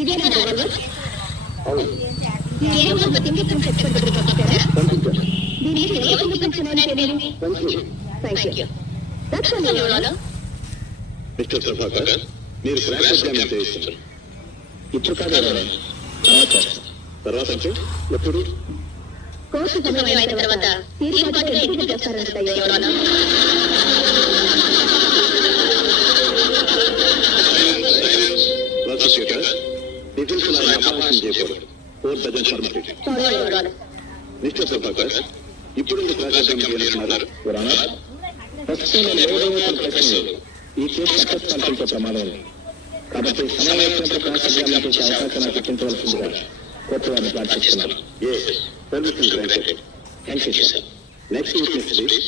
ఇదే నా రివాల్వర్? అవును. ఈ ఏరియాలో ఫింగర్ ప్రింట్స్ ఎక్స్పర్ట్ పంపించారా? పంపించాను. దీని ఎవరి ఫింగర్ ప్రింట్స్ ఉన్నాయని తెలియదు. Thank you. That's all your honour. Mister Prabhakar, మీరు క్రాష్ ఎగ్జామిన్ చేయిస్తారు. ఇప్పుడు కాదు, తర్వాత చేస్తాం. తర్వాత అంటే ఎప్పుడు? కోర్సు సమయం అయిన తర్వాత తీర్మానం ఎగ్జిక్యూట్ చేస్తారంట your honour. Prosecutor, defence lawyer appoint చేయకూడదు. Court doesn't permit. Sorry your honour. Mister Prabhakar, ఇప్పుడు క్రాష్ ఎగ్జామిన్ చేస్తున్నారు. యువర్ ఆనర్, ప్రస్తుతం ఎవరైనా ప్రశ్నలు ఈ కేసు సక్సెస్ పంపించే ప్రమాదం ఉంది. కాబట్టి సమయం క్రాష్ ఎగ్జామిన్ చేసే అవకాశం నాకు ఇప్పించవలసిందిగా కోర్టు వారిని ప్రార్థిస్తున్నాను. Permission granted. Thank you, sir. Next witness, please.